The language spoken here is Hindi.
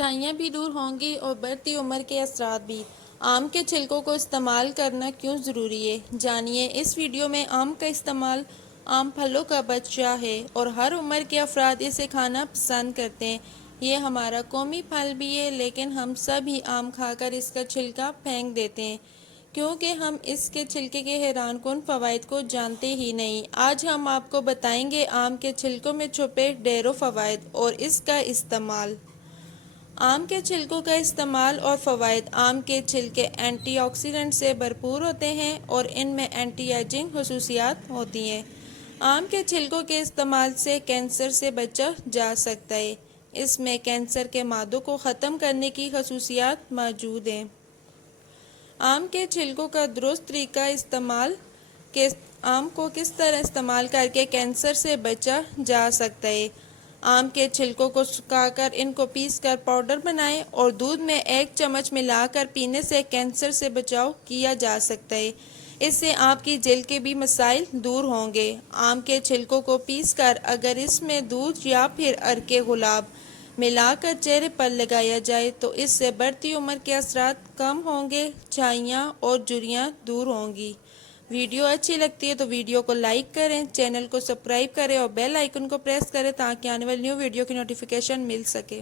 छाइयाँ भी दूर होंगी और बढ़ती उम्र के असरात भी। आम के छिलकों को इस्तेमाल करना क्यों ज़रूरी है, जानिए इस वीडियो में। आम का इस्तेमाल आम फलों का बच्चा है और हर उम्र के अफराद इसे खाना पसंद करते हैं। ये हमारा कौमी फल भी है, लेकिन हम सब ही आम खाकर इसका छिलका फेंक देते हैं क्योंकि हम इसके छिलके के हैरानकुन फ़वाइद को जानते ही नहीं। आज हम आपको बताएंगे आम के छिलकों में छुपे ढेरों फ़वाइद और इसका इस्तेमाल। आम के छिलकों का इस्तेमाल और फ़वाइद। आम के छिलके एंटीऑक्सीडेंट से भरपूर होते हैं और इनमें एंटी एजिंग खसूसियात होती हैं। आम के छिलकों के इस्तेमाल से कैंसर से बचा जा सकता है। इसमें कैंसर के मादों को ख़त्म करने की खसूसियात मौजूद हैं। आम के छिलकों का दुरुस्त तरीका इस्तेमाल के आम को किस तरह इस्तेमाल करके कैंसर से बचा जा सकता है। आम के छिलकों को सुखाकर इनको पीसकर पाउडर बनाएं और दूध में 1 चम्मच मिलाकर पीने से कैंसर से बचाव किया जा सकता है। इससे आपकी जल्द के भी मसाइल दूर होंगे। आम के छिलकों को पीसकर अगर इसमें दूध या फिर अर्के गुलाब मिलाकर चेहरे पर लगाया जाए तो इससे बढ़ती उम्र के असरात कम होंगे, छाइयाँ और झुर्रियाँ दूर होंगी। वीडियो अच्छी लगती है तो वीडियो को लाइक करें, चैनल को सब्सक्राइब करें और बेल आइकन को प्रेस करें ताकि आने वाली न्यू वीडियो की नोटिफिकेशन मिल सके।